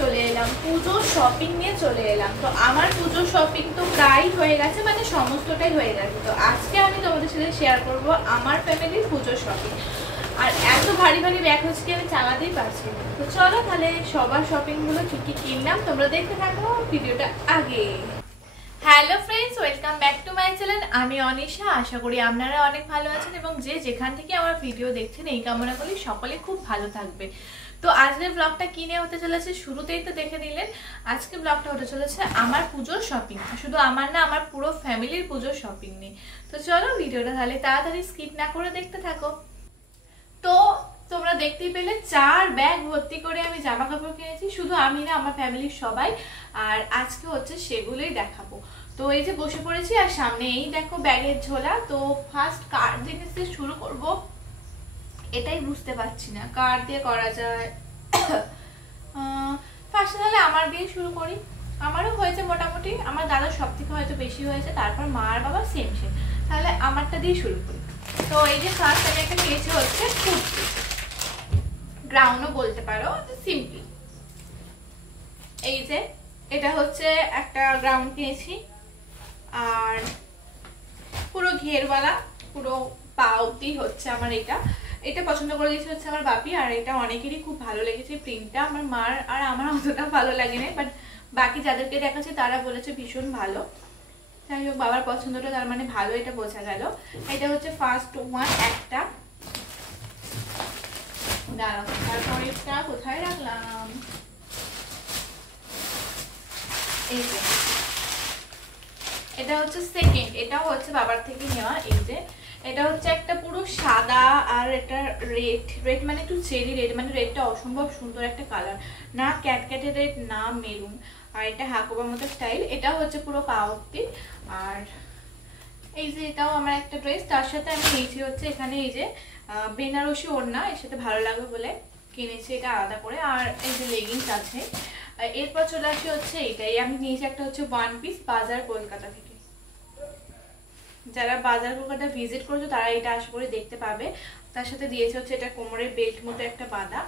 চলে এলাম পুজোর শপিং নিয়ে চলে এলাম। তো আমার পুজোর শপিং তো প্রায় হয়ে গেছে, মানে সমস্তটাই হয়ে গেছে। তো আজকে আমি তোমাদের সাথে শেয়ার করব আমার ফ্যামিলির পুজোর শপিং। আর এত ভারী ভারী ব্যাগ হচ্ছে কি আমি চালাতেই পারছি না। তো চলো তাহলে সবার শপিংগুলো কী কী কিনলাম তোমরা দেখতে থাকো ভিডিওটা আগে। Hello friends, welcome back to my channel. আমি অনিশা। আশা করি আপনারা অনেক ভালো আছেন এবং যে যেখান থেকে আমার ভিডিও দেখছেন এই কামনা করি সকলে খুব ভালো থাকবে। তো আজকের ব্লগটা কিনে হতে চলেছে, শুরুতেই তো দেখে নিলেন। আজকে ব্লগটা হতে চলেছে আমার পুজোর শপিং, শুধু আমার না, আমার পুরো ফ্যামিলির পুজোর শপিং নিয়ে। তো চলো ভিডিওটা তাহলে তাড়াতাড়ি স্কিপ না করে দেখতে থাকো। তো তোমরা দেখতেই পেলে 4 ব্যাগ ভর্তি করে আমি জামা কাপড় কিনেছি, শুধু আমি না, আমার ফ্যামিলির সবাই। আর আজকে হচ্ছে সেগুলোই দেখাবো। তো এই যে বসে পড়েছি আর সামনে এই দেখো ব্যাগের ঝোলা। তো ফার্স্ট কার জিনিস দিয়ে শুরু করব, এটাই বুঝতে পারছি না কার দিয়ে করা যায়। ফার্স্টে তাহলে আমার দিয়ে শুরু করি। আমারও হয়েছে মোটামুটি, আমার দাদার সব থেকে হয়তো বেশি হয়েছে, তারপর মা আর বাবা সেম সেম। তাহলে আমারটা দিয়ে শুরু করি। তো এই যে ফার্স্ট আমি একটা নিয়েছি হচ্ছে কুর্তি, গ্রাউন্ডও বলতে পারো, সিম্পল। এই যে এটা হচ্ছে একটা গ্রাউন্ড কিনেছি, আর পুরো ঘেরওয়ালা, পুরো পা অব্দি হচ্ছে আমার। এটা পছন্দ করে দিয়েছে হচ্ছে আমার বাপি, আর এটা অনেকেরই খুব ভালো লেগেছে প্রিন্টটা। আমার মার আর আমার অতটা ভালো লাগে না, বাট বাকি যাদেরকে দেখাচ্ছে তারা বলেছে ভীষণ ভালো। যাই হোক, বাবার পছন্দটা তার মানে ভালো, এটা বোঝা গেল। এটা হচ্ছে ফার্স্ট ওয়ান একটা। দাঁড়াও, তারপর এটা কোথায় রাখলাম, এই যে এটা হচ্ছে সেকেন্ড। এটাও হচ্ছে বাবার থেকে নেওয়া। এই যে এটা হচ্ছে একটা পুরো সাদা, আর এটা রেড মানে একটু চেরি রেড, মানে রেডটা অসম্ভব সুন্দর একটা কালার, না ক্যাটক্যাটে রেড না মেরুন। আর এটা হাকোবার মতো স্টাইল। এটা হচ্ছে পুরো পা অব্দি। আর এই যে এটাও আমার একটা ড্রেস, তার সাথে আমি নিয়েছি হচ্ছে এখানে এই যে বেনারসি ওড়না, এর সাথে ভালো লাগবে বলে কিনেছি এটা আলাদা করে। আর এই যে লেগিংস আছে। এরপর চলে আসি হচ্ছে এইটাই আমি নিয়েছি, একটা হচ্ছে ওয়ান পিস বাজার কলকাতা থেকে। যারা বাজার কলকাতা ভিজিট করেছো তারা এটা আশা করে দেখতে পাবে। তার সাথে দিয়েছে হচ্ছে এটা কোমরের বেল্ট মতো একটা বাঁধা।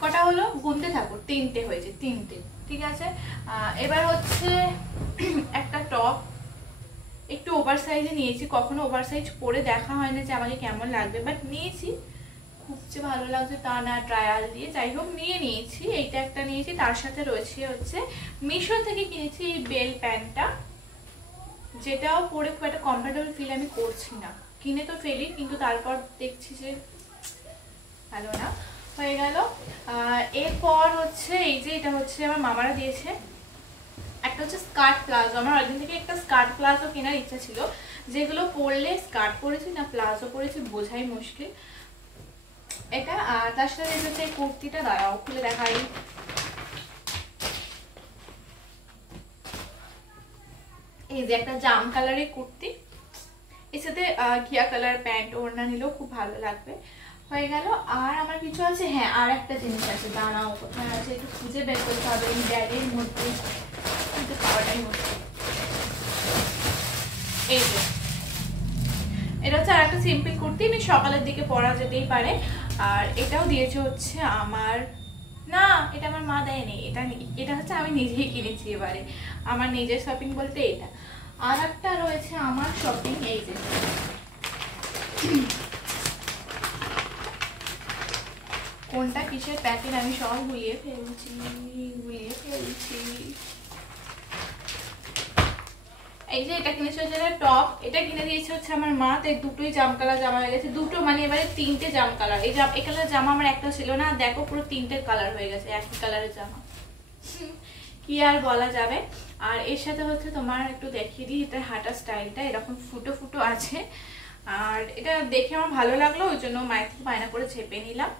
কটা হলো গুনতে থাকো, 3টে হয়েছে, 3টে, ঠিক আছে। এবার হচ্ছে একটা টপ, একটু ওভার সাইজে নিয়েছি। কখনো ওভার সাইজ পরে দেখা হয় না যে আমাকে কেমন লাগবে, বাট নিয়েছি, খুব যে ভালো লাগছে তা না, ট্রায়াল দিয়ে। যাই হোক নিয়ে নিয়েছি। এইটা একটা নিয়েছি, তার সাথে রয়েছে হচ্ছে মিশো থেকে কিনেছি এই বেল প্যান্টটা, যেটাও পরে খুব একটা কমফোর্টেবল ফিল আমি করছি না। কিনে তো ফেলি, কিন্তু তারপর দেখছি যে ভালো না, হয়ে গেল। এরপর হচ্ছে এই যে এটা হচ্ছে আমার মামারা দিয়েছে, একটা হচ্ছে স্কার্ট প্লাজো। আমার অনেকদিন থেকে একটা স্কার্ট প্লাজো কেনার ইচ্ছা ছিল, যেগুলো পরলে স্কার্ট পরেছি না প্লাজো পরেছি বোঝাই মুশকিল এটা। আর তার সাথে হচ্ছে এই কুর্তিটা, দাঁড়াও খুলে দেখাই। এই যে একটা জাম কালারের কুর্তি, এর সাথে ঘিয়া কালার প্যান্ট ওড়না নিলেও খুব ভালো লাগবে, হয়ে গেল। আর আমার কিছু আছে, হ্যাঁ আর একটা জিনিস আছে, দাঁড়াও কোথায় আছে একটু খুঁজে বের করতে হবে এই ব্যাগের মধ্যে, কিন্তু খাওয়াটাই মধ্যে। এই যে এটা হচ্ছে আর একটা সিম্পল কুর্তি, আমি সকালের দিকে পরা যেতেই পারে। আর এটাও দিয়েছে হচ্ছে আমার, না এটা আমার মা দেয়নি, এটা হচ্ছে আমি নিজেই কিনেছি এবারে, আমার নিজের শপিং বলতে এটা। আর একটা রয়েছে আমার শপিং, এই যে কোনটা কিসের প্যাকেট আমি সব গুলিয়ে ফেলছি। এই যে এটা কিনেছে হচ্ছে টপ, এটা কিনে দিয়েছে হচ্ছে আমার মা। তাই দুটোই জাম কালার জামা হয়ে গেছে, দুটো মানে এবারে 3টে জাম কালার। এই কালার জামা আমার একটা ছিল না, দেখো পুরো 3টে কালার হয়ে গেছে, একই কালারের জামা, কি আর বলা যাবে। আর এর সাথে হচ্ছে তোমার একটু দেখিয়ে দিই, এটা হাঁটা স্টাইলটা এরকম ফুটো ফুটো আছে। আর এটা দেখে আমার ভালো লাগলো, ওই জন্য মায়ের থেকে বায়না করে চেপে নিলাম।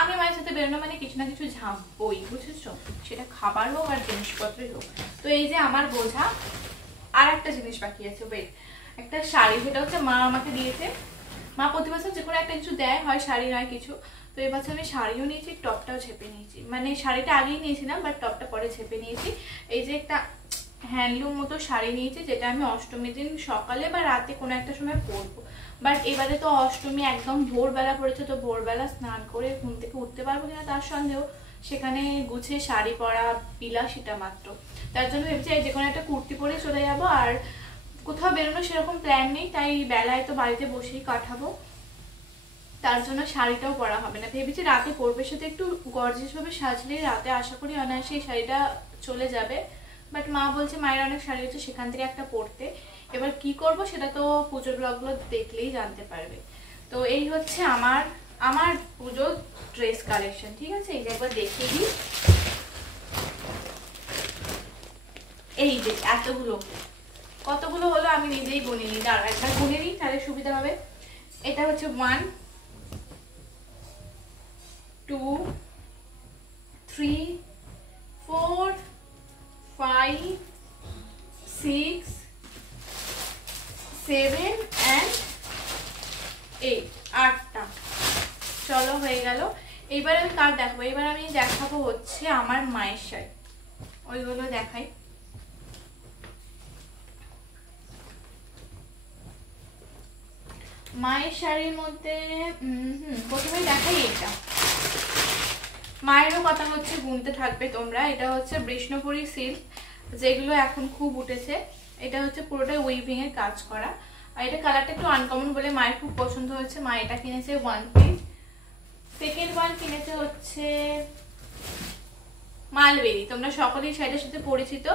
আমি মায়ের সাথে বেরোনো মানে কিছু না কিছু ঝাঁপবই, বুঝেছো, সেটা খাবার হোক আর জিনিসপত্রই হোক। তো এই যে আমার বোঝা। আর একটা জিনিস বাকি আছে, ওয়েট, একটা শাড়ি, যেটা হচ্ছে মা আমাকে দিয়েছে। মা প্রতি বছর যে কোনো একটা কিছু দেয়, হয় শাড়ি নয় কিছু। তো এবছর আমি শাড়িও নিয়েছি, টপটাও ছেপে নিয়েছি, মানে শাড়িটা আগেই নিয়েছিলাম বাট টপটা পরে ছেপে নিয়েছি। এই যে একটা হ্যান্ডলুম মতো শাড়ি নিয়েছি, যেটা আমি অষ্টমীর দিন সকালে বা রাতে কোনো একটা সময় পরবো, বাট এবারে তো অষ্টমী একদম ভোরবেলা পড়েছে, তো ভোরবেলা স্নান করে ঘুম থেকে উঠতে পারবো কিনা তার সন্দেহ। সেখানে গুছিয়ে শাড়ি পরা বিলাসিতা মাত্র, তার জন্য ভেবেছি যে কোনো একটা কুর্তি পরে চলে যাবো। আর কোথাও বেরোনো সেরকম প্ল্যান নেই, তাই বেলায় তো বাড়িতে বসেই কাটাবো, তার জন্য শাড়িটাও পরা হবে না। ভেবেছি রাতে পরবে, সাথে একটু গর্জিয়াস ভাবে সাজলে রাতে আশা করি অনায়াসে এই শাড়িটা চলে যাবে। বাট মা বলছে মায়ের অনেক শাড়ি হচ্ছে, সেখান থেকে একটা পরতে। এবার কি করব সেটা তো পুজোর ব্লগগুলো দেখলেই জানতে পারবে। তো এই হচ্ছে আমার আমার পুজোর ড্রেস কালেকশন, ঠিক আছে? এই যে একবার দেখিয়ে দিই, এই যে এতগুলো, কতগুলো হলো আমি নিজেই গুনিনি, দাঁড়া একবার গুনে নিই তাহলে সুবিধা হবে। এটা হচ্ছে 1 2 3 4 5 6 7 and 8, 8টা। চলো হয়ে গেল। এইবার আমি কার দেখাবো? এবার আমি দেখাবো হচ্ছে আমার মায়ের শাড়ি, ওইগুলো দেখাই। মায়ের শাড়ির মধ্যে প্রথমে দেখাই এটা। মায়েরও কথা হচ্ছে গুনতে থাকবে তোমরা। এটা হচ্ছে বিষ্ণুপুরি সিল্ক, যেগুলো এখন খুব উঠেছে। এটা হচ্ছে পুরোটা উইভিং এর কাজ করা, আর এটা কালারটা একটু আনকমন বলে মায়ের খুব পছন্দ হয়েছে। মা এটা কিনেছে 1 পিস। সেকেন্ড ওয়ান কিনেছে হচ্ছে মালবেরি। তোমরা সকলেই শাড়িটার সাথে পরিচিত।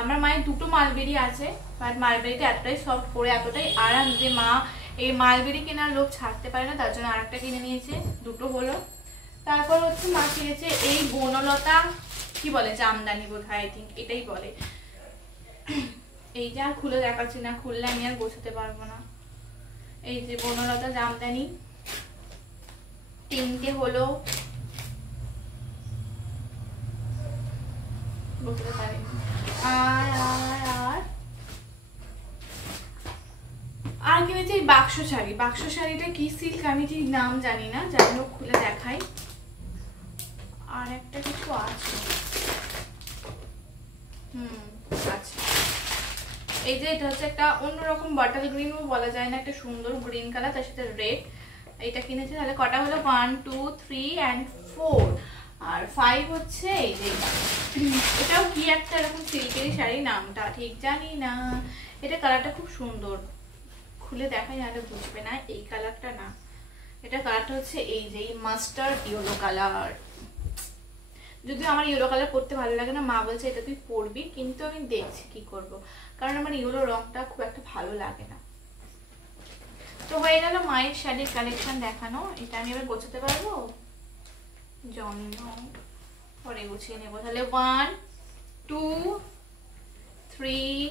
আমার মায়ের দুটো মালবেরি আছে, বাট মালবেরিটা এতটাই সফট, পরে এতটাই আরাম যে মা এই মালবেরি কেনার লোভ ছাড়তে পারে না, তার জন্য আরেকটা কিনে নিয়েছে, দুটো হলো। তারপর হচ্ছে মা কিনেছে এই বনলতা, কি বলে, জামদানি বোধ হয়, আই থিঙ্ক এটাই বলে। এই যে আর খুলে দেখাচ্ছি না, খুললে আমি আর গোছাতে পারবো না। এই যে বনলতা জামদানি, 3টে হলো, বুঝতে পারিনি। আর আর আর আর কিনেছি এই বাক্স শাড়ি। বাক্স শাড়িটা কি সিল্ক আমি ঠিক নাম জানি না, যাই হোক খুলে দেখাই। আর একটা কিছু আছে, আচ্ছা এই যে এটা হচ্ছে একটা অন্যরকম বটল গ্রিনও বলা যায় না, একটা সুন্দর গ্রিন কালার, তার সাথে রেড। এটা কিনেছে। তাহলে কটা হলো? 1 2 3 and 4, আর 5 হচ্ছে এই যে এটাও কি একটা এরকম সিল্কেরই শাড়ি, নামটা ঠিক জানি না। এটা কালারটা খুব সুন্দর, খুলে দেখাই নাহলে বুঝবে না। এই কালারটা না, এটা কালারটা হচ্ছে এই যে মাস্টার্ড ইয়েলো কালার। যদিও আমার ইয়েলো কালার পরতে ভালো লাগে না, মা বলছে এটা তুই পরবি, কিন্তু আমি দেখছি কি করব, কারণ আমার ইয়েলো রংটা খুব একটা ভালো লাগে না। তো হয়ে গেল মায়ের শাড়ির কালেকশন দেখানো। এটা আমি এবার গোছাতে পারবো, জন্য পরে গুছিয়ে নেবো। তাহলে 1 2 3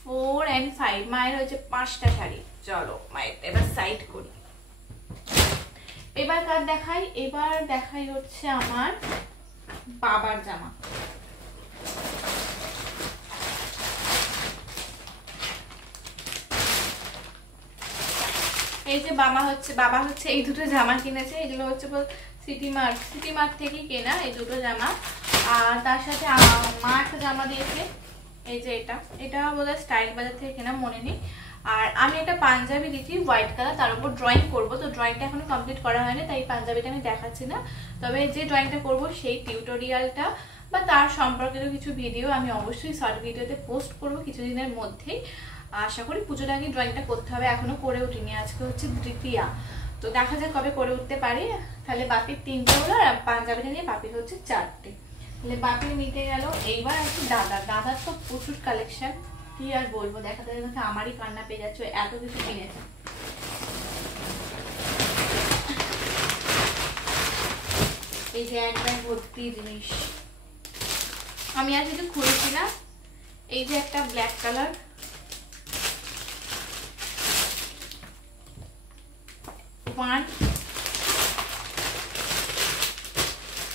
4 and 5, মায়ের হয়েছে 5টা শাড়ি। চলো মায়ের এবার সাইড করি। এবার কার দেখাই? এবার দেখাই হচ্ছে আমার বাবার জামা। এই যে বাবা হচ্ছে এই দুটো জামা কিনেছে। এগুলো হচ্ছে সিটি মার্ট থেকেই কেনা এই দুটো জামা। আর তার সাথে মা একটা জামা দিয়েছে, এই যে এটা বোধহয় স্টাইল বাজার থেকে কেনা, মনে নেই। আর আমি একটা পাঞ্জাবি দিচ্ছি হোয়াইট কালার, তার উপর ড্রয়িং করব। তো ড্রয়িংটা এখনো কমপ্লিট করা হয়নি, তাই পাঞ্জাবিটা আমি দেখাচ্ছি না। তবে যে ড্রয়িংটা করব সেই টিউটোরিয়ালটা বা তার সম্পর্কিত কিছু ভিডিও আমি অবশ্যই শর্ট ভিডিওতে পোস্ট করব কিছুদিনের মধ্যেই। আশা করি পুজোর আগে ড্রয়িংটা করতে হবে, এখনো করে উঠিনি। আজকে হচ্ছে তৃতীয়া, তো দেখা যাক কবে করে উঠতে পারি। তাহলে বাপির 3টে হলো, আর পাঞ্জাবিটা নিয়ে বাপির হচ্ছে 4টে। তাহলে বাপির মিটে গেল। এইবার আছে দাদার তো প্রচুর কালেকশন, কি আর বলবো, দেখাতে দেখাতে আমারই কান্না পেয়ে যাচ্ছে, এত কিছু কিনেছে। এই যে এক ব্যাগ ভর্তি জিনিস, আমি আর কিছু খুলেছি না। এই যে একটা ব্ল্যাক কালার,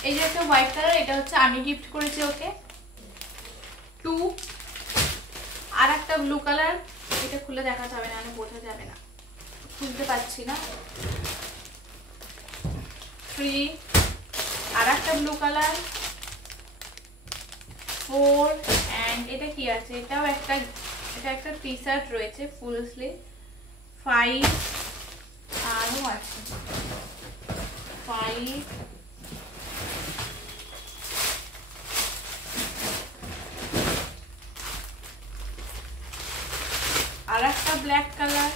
এই যে একটা হোয়াইট কালার, এটা হচ্ছে আমি গিফট করেছি ওকে। 2, আর একটা ব্লু কালার, এটা খুলে দেখাতে হবে না, আমি বোঝা যাবে না, খুলতে পারছি না। 3, আর একটা ব্লু কালার। 4, এন্ড এটা কি আছে? এটা একটা টি শার্ট রয়েছে ফুল স্লিভ। 5 আরও আছে 5 আর একটা ব্ল্যাক কালার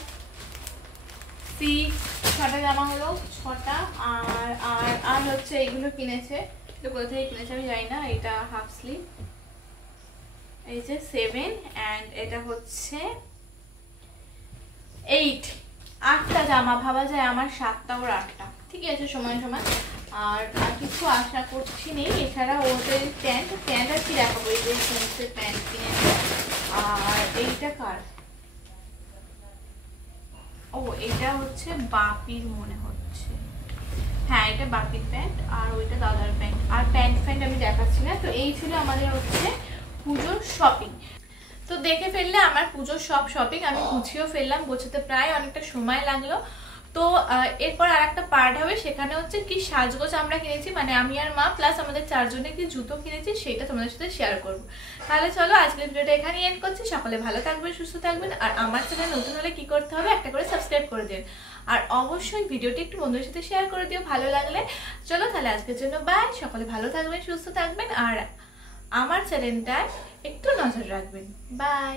6 6টা জামা হলো 6টা আর আর আর হচ্ছে এগুলো কিনেছে তো কোথা থেকে কিনেছে আমি জানি না এটা হাফ স্লিভ এই যে 7 এন্ড এটা হচ্ছে 8 8টা জামা ভাবা যায় আমার 7টা ওর 8টা ঠিক আছে সময় সময় আর কিছু আশা করছি নেই এছাড়া ওদের প্যান্ট আর কি দেখাবো এই যে জিন্সের প্যান্ট কিনেছে আর এইটা কার ও এটা হচ্ছে বাপির মনে হচ্ছে হ্যাঁ এটা বাপির প্যান্ট আর ওইটা দাদার প্যান্ট আর প্যান্ট আমি দেখাচ্ছি না তো এই ছিল আমাদের হচ্ছে পুজোর শপিং তো দেখে ফেললে আমার পুজোর সব শপিং আমি গুছিয়েও ফেললাম গোছাতে প্রায় অনেকটা সময় লাগলো তো এরপর আর একটা পার্ট হবে সেখানে হচ্ছে কি সাজগোজ আমরা কিনেছি মানে আমি আর মা প্লাস আমাদের চারজনে কি জুতো কিনেছি সেটা তোমাদের সাথে শেয়ার করব তাহলে চলো আজকের ভিডিওটা এখানেই এন্ড করছি সকলে ভালো থাকবেন সুস্থ থাকবেন আর আমার চ্যানেল নতুন হলে কি করতে হবে একটা করে সাবস্ক্রাইব করে দিন আর অবশ্যই ভিডিওটি একটু বন্ধুদের সাথে শেয়ার করে দিও ভালো লাগলে চলো তাহলে আজকের জন্য বাই সকলে ভালো থাকবেন সুস্থ থাকবেন আর আমার চ্যানেলটায় একটু নজর রাখবেন বাই।